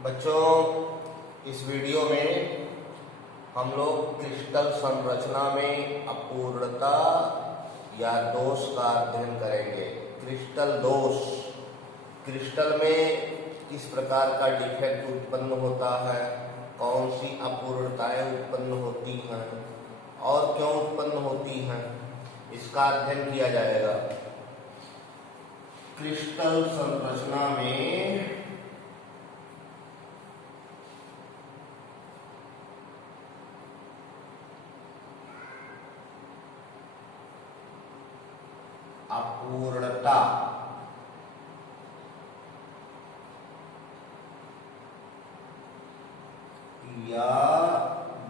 बच्चों, इस वीडियो में हम लोग क्रिस्टल संरचना में अपूर्णता या दोष का अध्ययन करेंगे। क्रिस्टल दोष, क्रिस्टल में किस प्रकार का डिफेक्ट उत्पन्न होता है, कौन सी अपूर्णताएं उत्पन्न होती हैं और क्यों उत्पन्न होती हैं, इसका अध्ययन किया जाएगा। क्रिस्टल संरचना में अपूर्णता या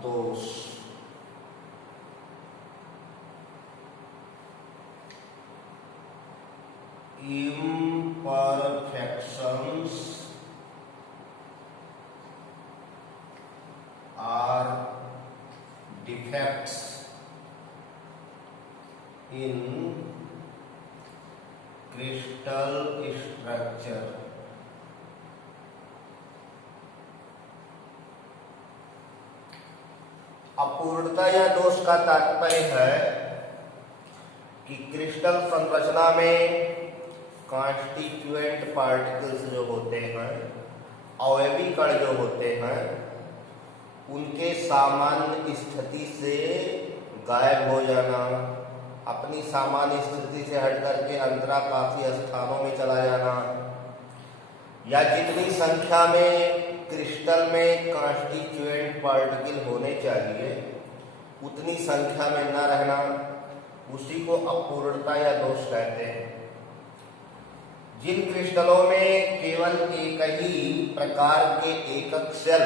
दोष। Imperfections are defects in crystal structure. अपूर्णता या दोष का तात्पर्य है कि क्रिस्टल संरचना में कॉन्स्टिट्यूएंट पार्टिकल्स जो होते हैं, अवयवी कण जो होते हैं, उनके सामान्य स्थिति से गायब हो जाना, अपनी सामान्य स्थिति से हट करके अंतराकाशीय स्थानों में चला जाना, या जितनी संख्या में क्रिस्टल में कॉन्स्टिट्यूएंट पार्टिकल होने चाहिए उतनी संख्या में न रहना, उसी को अपूर्णता या दोष कहते हैं। जिन क्रिस्टलों में केवल एक ही प्रकार के एकक सेल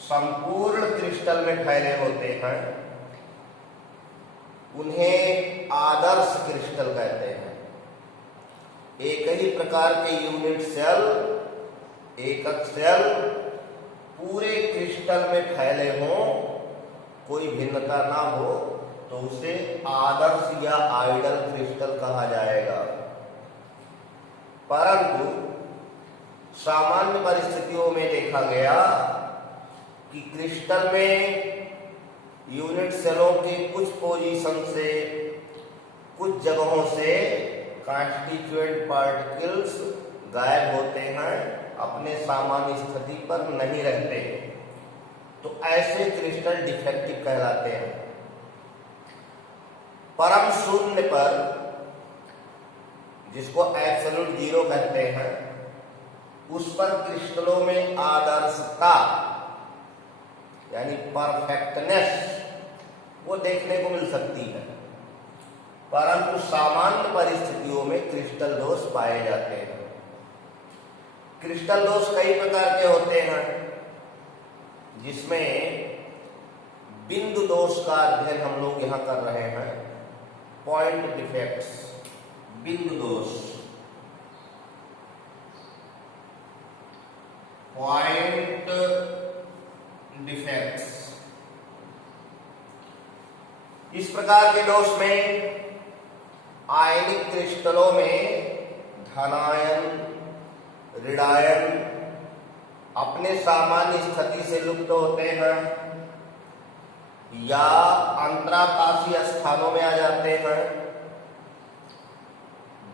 संपूर्ण क्रिस्टल में फैले होते हैं, उन्हें आदर्श क्रिस्टल कहते हैं। एक ही प्रकार के यूनिट सेल, एकक सेल पूरे क्रिस्टल में फैले हों, कोई भिन्नता ना हो, तो उसे आदर्श या आइडल क्रिस्टल कहा जाएगा। परंतु सामान्य परिस्थितियों में देखा गया कि क्रिस्टल में यूनिट सेलों के कुछ पोजीशन से, कुछ जगहों से कॉन्स्टिट्यूएंट पार्टिकल्स गायब होते हैं, अपने सामान्य स्थिति पर नहीं रहते, तो ऐसे क्रिस्टल डिफेक्टिव कहलाते हैं। परम शून्य पर, जिसको एब्सोल्यूट जीरो कहते हैं, उस पर क्रिस्टलों में आदर्शता यानी परफेक्टनेस वो देखने को मिल सकती है, परंतु सामान्य परिस्थितियों में क्रिस्टल दोष पाए जाते हैं। क्रिस्टल दोष कई प्रकार के होते हैं, जिसमें बिंदु दोष का अध्ययन हम लोग यहां कर रहे हैं। पॉइंट डिफेक्ट्स, बिंदु दोष, पॉइंट डिफेक्ट्स। इस प्रकार के दोष में आयनिक क्रिस्टलों में धनायन, ऋणायन अपने सामान्य स्थिति से लुप्त होते हैं या अंतराकाशीय स्थानों में आ जाते हैं।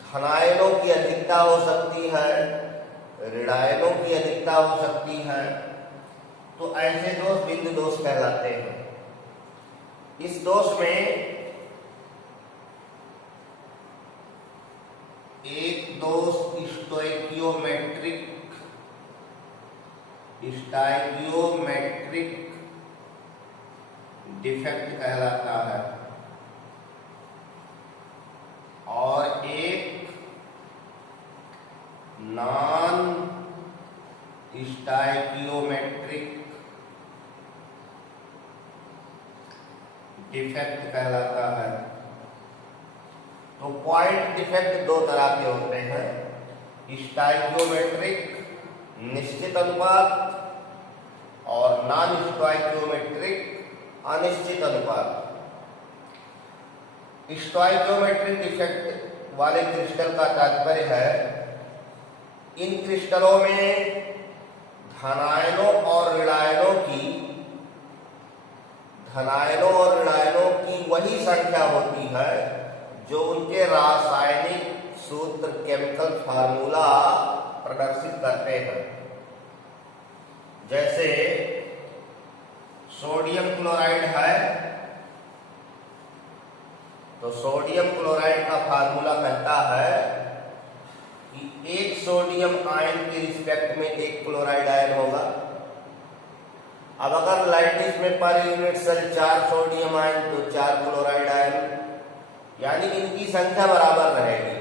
धनायनों की अधिकता हो सकती है, ऋणायनों की अधिकता हो सकती है, तो ऐसे दोष बिंदु दोष कहलाते हैं। इस दोष में एक दोष स्टोइकियोमेट्रिक डिफेक्ट कहलाता है और एक नॉन स्टोइकियोमेट्रिक डिफेक्ट कहलाता है। तो पॉइंट डिफेक्ट दो तरह के होते हैं, स्टोइकियोमेट्रिक निश्चित अनुपात और नॉन स्टोइकियोमेट्रिक अनिश्चित अनुपात। स्टोइकियोमेट्रिक डिफेक्ट वाले क्रिस्टल का तात्पर्य है इन क्रिस्टलों में धनायनों और ऋणायनों की वही संख्या होती है जो उनके रासायनिक सूत्र केमिकल फार्मूला प्रदर्शित करते हैं। जैसे सोडियम क्लोराइड है, तो सोडियम क्लोराइड का फार्मूला कहता है कि एक सोडियम आयन के रिस्पेक्ट में एक क्लोराइड आयन होगा। अब अगर लैटिस में per unit cell 4 sodium ion तो 4 क्लोराइड आयन, यानी इनकी संख्या बराबर रहेगी।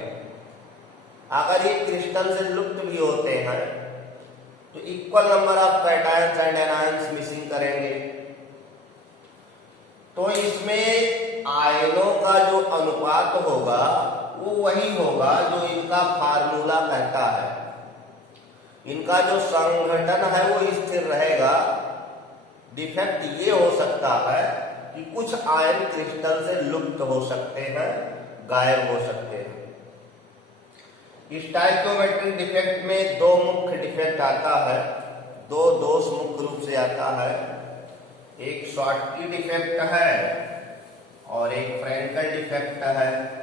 अगर ये क्रिस्टल से लुप्त भी होते हैं तो equal number of cations and anions missing करेंगे। तो इसमें आयनों का जो अनुपात होगा वो वही होगा जो इनका फार्मूला कहता है। इनका जो संघटन है वो स्थिर रहेगा। डिफेक्ट ये हो सकता है कि कुछ आयन क्रिस्टल से लुप्त हो सकते हैं, गायब हो सकते हैं। स्टाइकियोमेट्रिक डिफेक्ट में दो मुख्य डिफेक्ट आता है, दो दोष मुख्य रूप से आता है। एक शॉर्टकी डिफेक्ट है और एक फ्रेंकल डिफेक्ट है।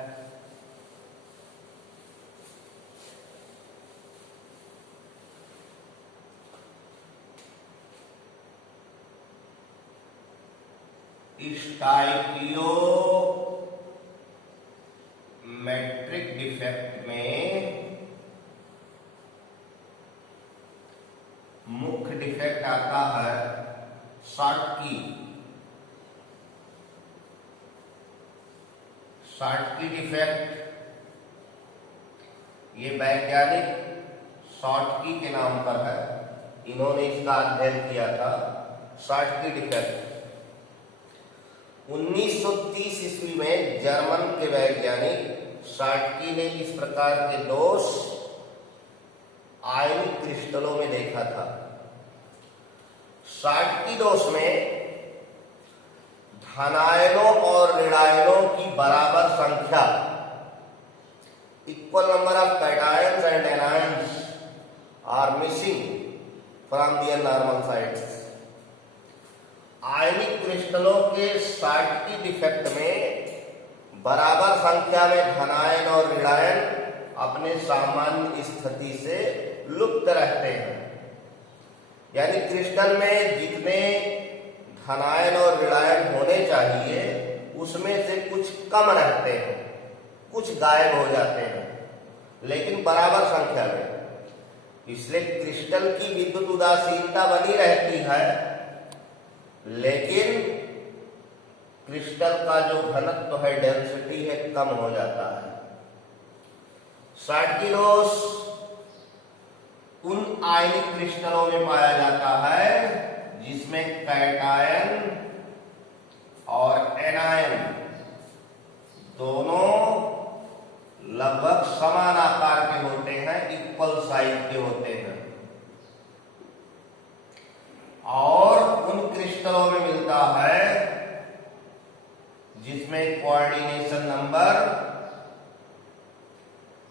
स्टाइकियोमेट्रिक डिफेक्ट में मुख्य डिफेक्ट आता है शॉर्टकी डिफेक्ट। ये वैज्ञानिक शॉर्टकी के नाम पर है, इन्होंने इसका अध्ययन किया था। शॉर्टकी डिफेक्ट 1930 ईस्वी में जर्मन के वैज्ञानिक शॉर्टकी ने इस प्रकार के दोष आयनिक क्रिस्टलों में देखा था। शॉर्टकी दोष में धनायनों और ऋणायनों की बराबर संख्या, equal number of cations and anions are missing from their normal sides. आयनिक क्रिस्टलों के शॉर्टकी डिफेक्ट में बराबर संख्या में धनायन और ऋणायन अपने सामान्य स्थिति से लुप्त रहते हैं। यानी क्रिस्टल में जितने धनायन और ऋणायन होने चाहिए उसमें से कुछ कम रहते हैं, कुछ गायब हो जाते हैं, लेकिन बराबर संख्या में। इसलिए क्रिस्टल की विद्युत उदासीनता बनी रहती है, लेकिन क्रिस्टल का जो घनत्व है, डेंसिटी है, कम हो जाता है। शॉर्टकी दोष उन आयनिक क्रिस्टलों में पाया जाता है जिसमें कैटायन और एनायन दोनों लगभग समान आकार के होते हैं, इक्वल साइज के होते हैं, और उन क्रिस्टलों में मिलता है जिसमें कोऑर्डिनेशन नंबर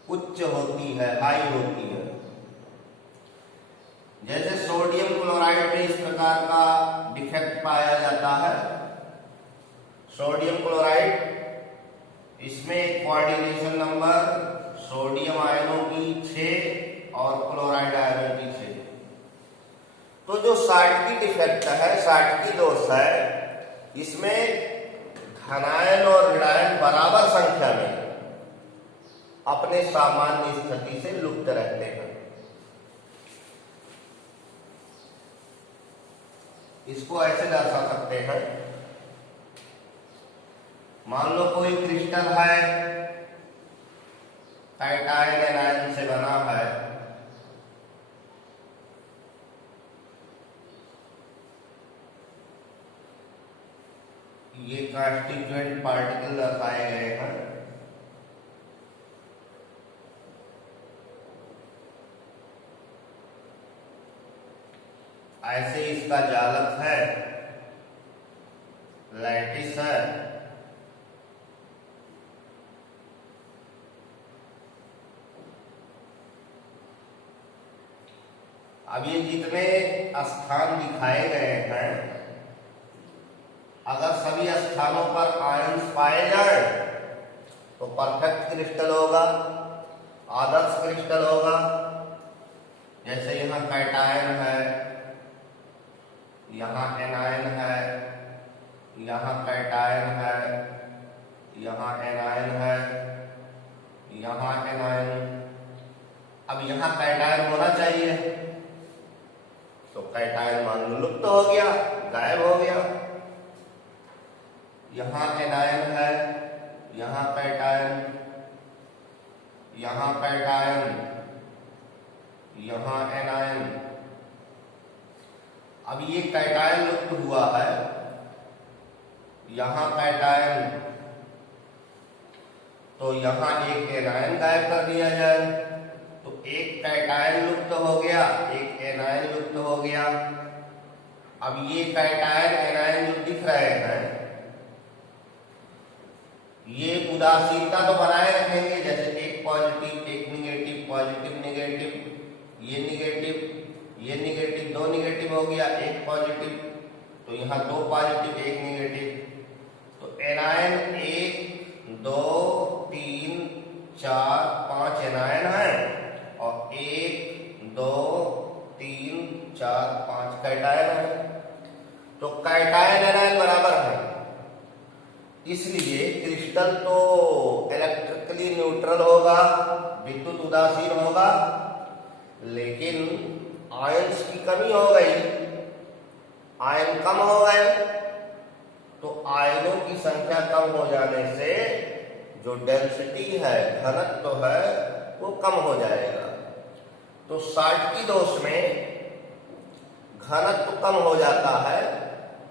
उच्च होती है, हाई होती है। जैसे सोडियम क्लोराइड में इस प्रकार का डिफेक्ट पाया जाता है। सोडियम क्लोराइड, इसमें कोऑर्डिनेशन नंबर सोडियम आयनों की 6 और क्लोराइड आयनों की 6। तो जो शॉर्टकी डिफेक्ट है, शॉर्टकी दोष है, इसमें धनायन और ऋणायन बराबर संख्या में अपने सामान्य स्थिति से लुप्त रहते हैं। इसको ऐसे दर्शा सकते हैं, मान लो कोई क्रिस्टल है, कैटायन एनायन से बना है, ये कांस्टिट्यूएंट पार्टिकल दर्शाए गए हैं। ऐसे इसका जालक है, लैटिस है, अब ये जितने स्थान दिखाए गए हैं, अगर सभी स्थानों पर आयंस पाए जाए तो परफेक्ट क्रिस्टल होगा, आदर्श क्रिस्टल होगा। जैसे यहाँ कैटायन है, यहाँ एनायन है, यहाँ कैटायन है, यहाँ एनायन है, यहाँ एनायन। अब यहाँ कैटायन होना चाहिए, तो कैटायन मान लो लुप्त हो गया, गायब हो गया। यहाँ एनायन है, यहाँ कैटायन, यहाँ कैटायन, यहाँ एनायन। अब ये कैटायन लुप्त हुआ है, यहाँ कैटायन, तो यहाँ एक एनायन गायब कर दिया जाए, तो एक कैटायन लुप्त हो गया, एक एनायन लुप्त हो गया। अब ये कैटायन एनायन जो दिख रहे हैं, ये उदासीनता तो बनाए रखेंगे, जैसे एक पॉजिटिव, एक निगेटिव, पॉजिटिव निगेटिव, ये निगेटिव, ये निगेटिव, दो निगेटिव हो गया, एक पॉजिटिव, तो यहाँ दो पॉजिटिव, एक निगेटिव। तो एनायन 1 2 3 4 5 एनायन है और 1 2 3 4 5 कैटायन है। तो कैटायन एनायन बराबर है, इसलिए क्रिस्टल तो इलेक्ट्रिकली न्यूट्रल होगा, विद्युत उदासीन होगा, लेकिन आयंस की कमी हो गई, आयन कम हो गए, तो आयनों की संख्या कम हो जाने से जो डेंसिटी है, घनत्व है, वो कम हो जाएगा। तो शाटकी दोष में घनत्व कम हो जाता है,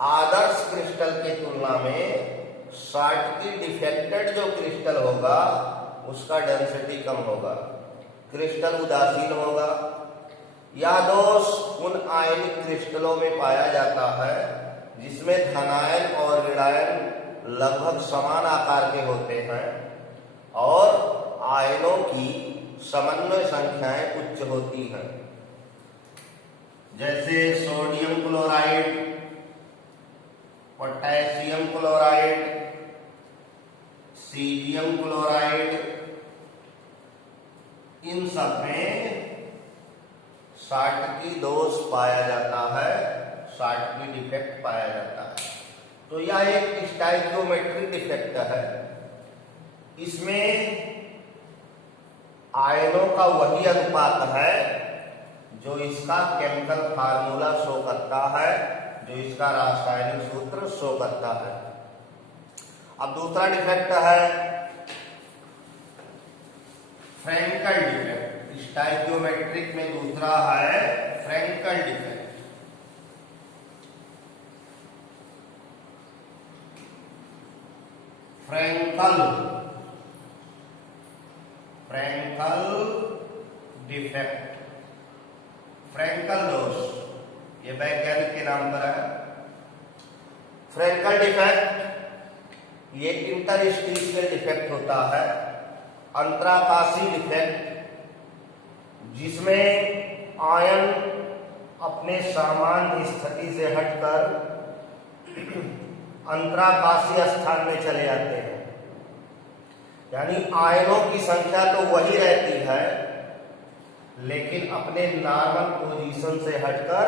आदर्श क्रिस्टल के तुलना में शाटकी डिफेक्टेड जो क्रिस्टल होगा उसका डेंसिटी कम होगा, क्रिस्टल उदासीन होगा। यह दोष उन आयनिक क्रिस्टलों में पाया जाता है जिसमें धनायन और ऋणायन लगभग समान आकार के होते हैं और आयनों की समन्वय संख्याएं उच्च होती हैं। जैसे sodium chloride, potassium chloride, cerium chloride, इन सब में शाटकी दोष पाया जाता है, शाटकी डिफेक्ट पाया जाता है। तो यह एक स्टाइकियोमेट्रिक डिफेक्ट है। इसमें आयनों का वही अनुपात है जो इसका केमिकल फार्मूला शो करता है, जो इसका रासायनिक सूत्र शो करता है। अब दूसरा डिफेक्ट है फ्रैंकल डिफेक्ट। स्टाइकियोमेट्रिक में दूसरा है Frenkel defect. Frenkel defect, Frenkel दोष, ये वैज्ञानिक के नाम पर है। फ्रैंकल डिफेक्ट ये इंटरस्टीशियल डिफेक्ट होता है, अंतराकाशीय डिफेक्ट, जिसमें आयन अपने सामान्य स्थिति से हटकर अंतराकाशीय स्थान में चले जाते हैं। यानी आयनों की संख्या तो वही रहती है, लेकिन अपने नॉर्मल पोजीशन से हटकर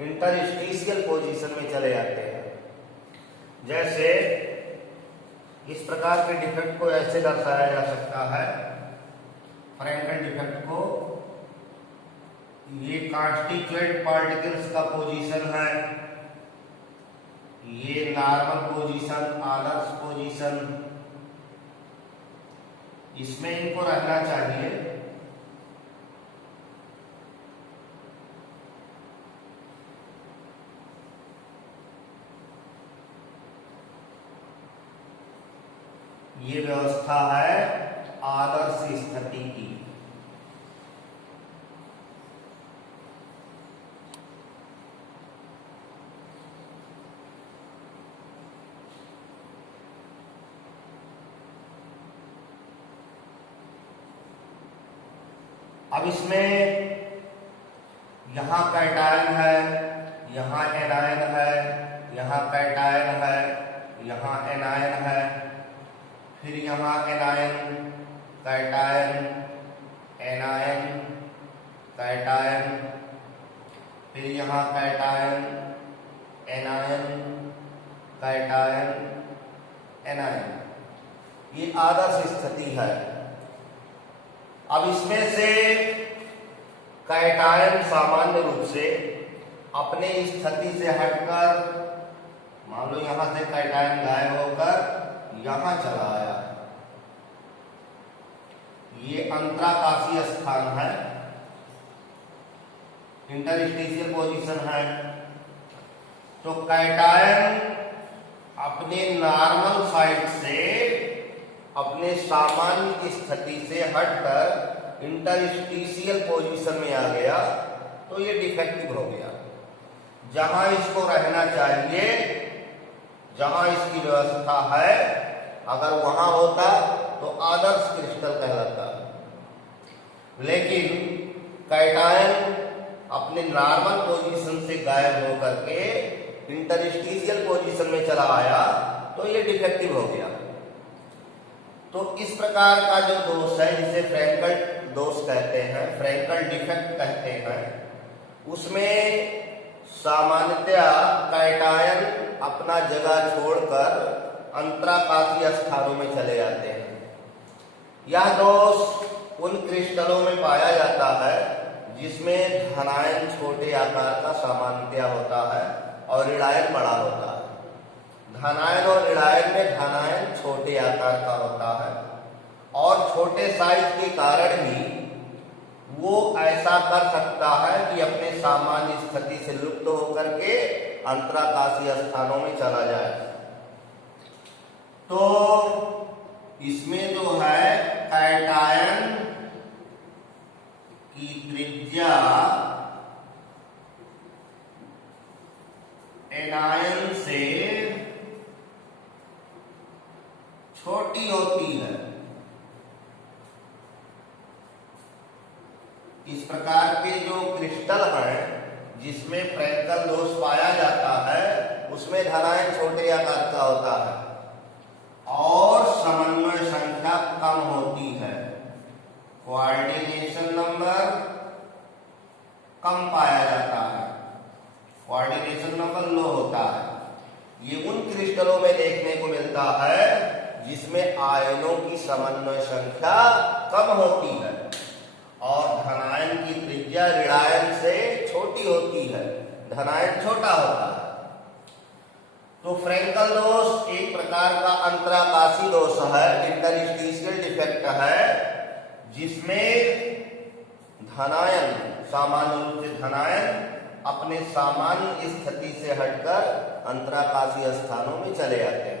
इंटरस्टीशियल पोजीशन में चले जाते हैं। जैसे इस प्रकार के डिफेक्ट को ऐसे दर्शाया जा सकता है, फ्रैंकल डिफेक्ट को, ये कॉन्स्टिट्यूएंट पार्टिकल्स का पोजीशन है, ये नॉर्मल पोजीशन, आदर्श पोजीशन, इसमें इनको रहना चाहिए। ये व्यवस्था है आदर्श स्थिति की। अब इसमें यहाँ कैटायन है, यहाँ एनायन है, यहाँ कैटायन है, यहाँ एनायन है, फिर यहाँ एनायन, कैटायन, एनायन, कैटायन, फिर यहाँ कैटायन, एनायन, कैटायन, एनायन। ये आदर्श स्थिति है। अब इसमें से कैटायन सामान्य रूप से अपने स्थिति से हटकर, मान लो यहां से कैटायन गायब होकर यहां चला आया, ये अंतराकाशीय स्थान है, इंटरस्टिशियल पोजीशन है। तो कैटायन अपने नॉर्मल साइड से, अपने सामान्य स्थिति से हटकर इंटरस्टिशियल पोजीशन में आ गया, तो ये डिफेक्टिव हो गया। जहां इसको रहना चाहिए, जहां इसकी व्यवस्था है, अगर वहां होता तो आदर्श क्रिस्टल कहलाता। लेकिन कैटायन अपने नॉर्मल पोजीशन से गायब होकर के इंटरस्टिशियल पोजीशन में चला आया, तो ये डिफेक्टिव हो गया। तो इस प्रकार का जो दोष है, जिसे फ्रैंकल दोष कहते हैं, फ्रैंकल डिफेक्ट कहते हैं, उसमें सामान्यतया कैटायन अपना जगह छोड़कर अंतराकाशीय स्थानों में चले जाते हैं। यह दोष उन क्रिस्टलों में पाया जाता है जिसमें धनायन छोटे आकार का सामान्यतया होता है और ऋणायन बड़ा होता है। धनायन और ऋणायन में धनायन छोटे आकार का होता है, और छोटे साइज के कारण ही वो ऐसा कर सकता है कि अपने सामान्य स्थिति से लुप्त होकर के अंतराकाशीय स्थानों में चला जाए। तो इसमें जो है कैटायन की त्रिज्या एनायन से छोटी होती है। इस प्रकार के जो क्रिस्टल हैं जिसमें फ्रैंकल दोष पाया जाता है, उसमें धनायन छोटे आकार का होता है और समन्वय संख्या कम होती है, कोऑर्डिनेशन नंबर कम पाया जाता है, कोऑर्डिनेशन नंबर लो होता है। ये उन क्रिस्टलों में देखने को मिलता है जिसमें आयनों की समन्वय संख्या कम होती है और धनायन की त्रिज्या ऋणायन से छोटी होती है, धनायन छोटा होता है। तो फ्रैंकल दोष एक प्रकार का अंतराकाशी दोष है, इंटरस्टिशियल डिफेक्ट है, जिसमें धनायन, सामान्य रूप से धनायन अपने सामान्य स्थिति से हटकर अंतराकाशीय स्थानों में चले जाते हैं।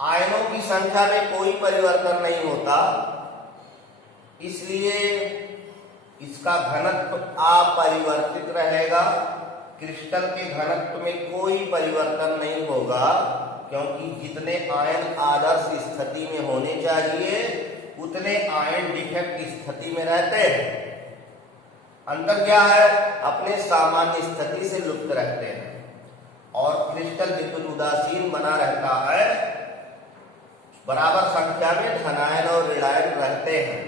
आयनों की संख्या में कोई परिवर्तन नहीं होता, इसलिए इसका घनत्व अपरिवर्तित रहेगा। क्रिस्टल के घनत्व में कोई परिवर्तन नहीं होगा, क्योंकि जितने आयन आदर्श स्थिति में होने चाहिए उतने आयन डिफेक्ट स्थिति में रहते हैं। अंतर क्या है? अपने सामान्य स्थिति से लुप्त रहते हैं और क्रिस्टल विद्युत उदासीन बना रहता है, बराबर संख्या में धनायन और ऋणायन रहते हैं।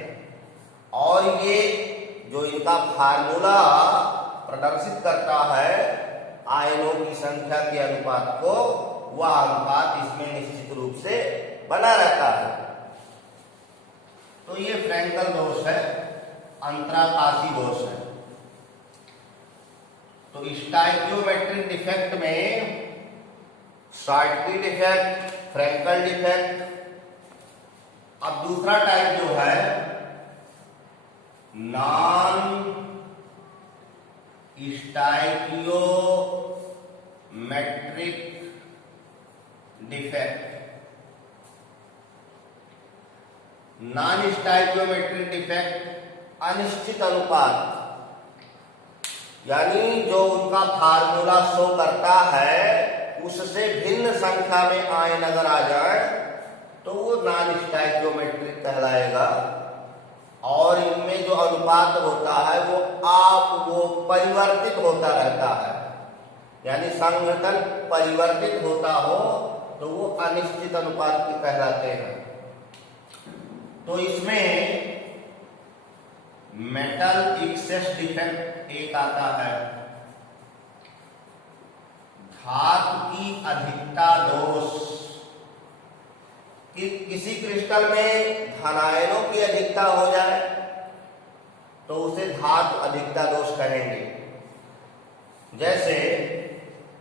और ये जो इनका फार्मूला प्रदर्शित करता है आयनों की संख्या के अनुपात को, वह अनुपात इसमें निश्चित रूप से बना रहता है। तो ये फ्रैंकल दोष है, अंतराकाशी दोष है। तो स्टाइकियोमेट्रिक डिफेक्ट में शॉर्टकी डिफेक्ट, फ्रैंकल डिफेक्ट। अब दूसरा टाइप जो है non stoichiometric defect. Non stoichiometric defect अनिश्चित अनुपात, यानी जो उनका फार्मूला शो करता है उससे भिन्न संख्या में आयन अगर आ जाए तो वो नॉन स्टाइकियोमेट्रिक कहलाएगा। और इनमें जो अनुपात होता है वो परिवर्तित होता रहता है, यानी संघटन परिवर्तित होता हो तो वो अनिश्चित अनुपात के कहलाते हैं। तो इसमें मेटल एक्सेस डिफेक्ट एक आता है, धातु की अधिकता दोष। कि किसी क्रिस्टल में धनायनों की अधिकता हो जाए तो उसे धातु अधिकता दोष कहेंगे। जैसे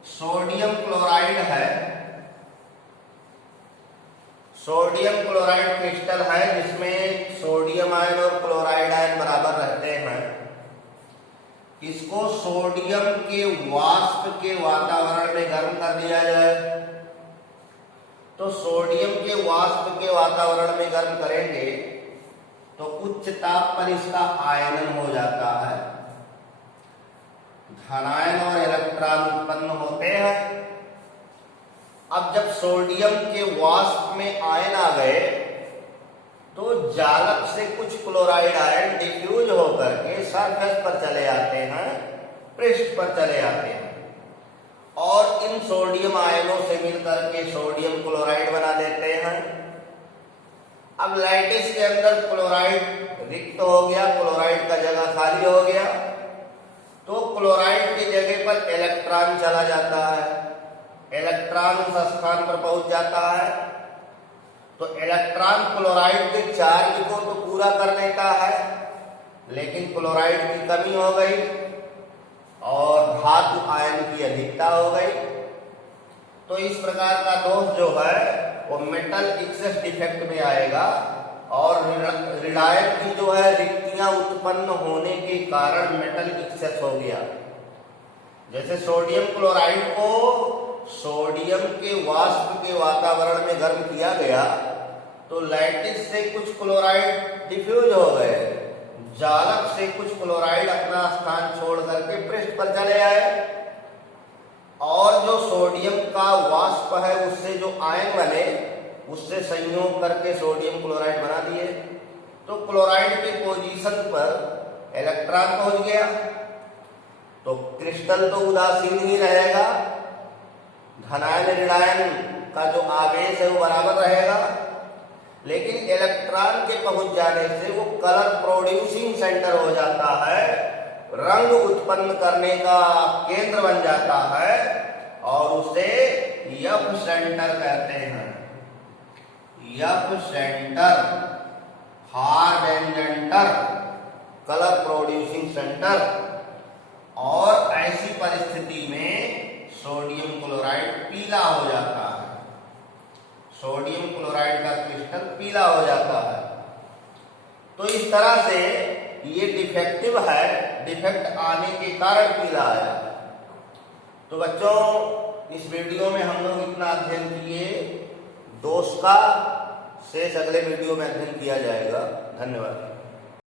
सोडियम क्लोराइड है, सोडियम क्लोराइड क्रिस्टल है जिसमें सोडियम आयन और क्लोराइड आयन बराबर रहते हैं। इसको सोडियम के वाष्प के वातावरण में गर्म कर दिया जाए तो सोडियम के वाष्प के वातावरण में गर्म करेंगे तो उच्च ताप पर इसका आयनन हो जाता है, धनायन और इलेक्ट्रॉन उत्पन्न होते हैं। अब जब सोडियम के वाष्प में आयन आ गए तो जालक से कुछ क्लोराइड आयन डिफ्यूज होकर के सरफेस पर चले आते हैं, पृष्ठ पर चले आते हैं और इन सोडियम आयनों से मिलकर के सोडियम क्लोराइड बना देते हैं। अब लैटिस के अंदर क्लोराइड रिक्त हो गया, क्लोराइड का जगह खाली हो गया तो क्लोराइड की जगह पर इलेक्ट्रॉन चला जाता है, इलेक्ट्रॉन उस स्थान पर पहुंच जाता है तो इलेक्ट्रॉन क्लोराइड के चार्ज को तो पूरा कर देता है लेकिन क्लोराइड की कमी हो गई और धातु आयन की अधिकता हो गई। तो इस प्रकार का दोष जो है वो मेटल एक्सेस डिफेक्ट में आएगा और ऋणायन की जो है रिक्तियां उत्पन्न होने के कारण मेटल एक्सेस हो गया। जैसे सोडियम क्लोराइड को सोडियम के वाष्प के वातावरण में गर्म किया गया तो लैटिस से कुछ क्लोराइड डिफ्यूज हो गए, जालक से कुछ क्लोराइड अपना स्थान छोड़ करके पृष्ठ पर चले आए और जो सोडियम का वाष्प है उससे जो आयन बने उससे संयोग करके सोडियम क्लोराइड बना दिए तो क्लोराइड के पोजीशन पर इलेक्ट्रॉन पहुंच गया तो क्रिस्टल तो उदासीन ही रहेगा, धनायन ऋणायन का जो आवेश है वो बराबर रहेगा, लेकिन इलेक्ट्रॉन के पहुंच जाने से वो कलर प्रोड्यूसिंग सेंटर हो जाता है, रंग उत्पन्न करने का केंद्र बन जाता है और उसे यफ सेंटर कहते हैं। यफ सेंटर, हार्डेंजेंटर, कलर प्रोड्यूसिंग सेंटर। और ऐसी परिस्थिति में सोडियम क्लोराइड पीला हो जाता है, सोडियम क्लोराइड का क्रिस्टल पीला हो जाता है। तो इस तरह से ये डिफेक्टिव है, डिफेक्ट आने के कारण पीला आया। तो बच्चों इस वीडियो में हम लोग इतना अध्ययन किए, दोष का शेष अगले वीडियो में अध्ययन किया जाएगा। धन्यवाद।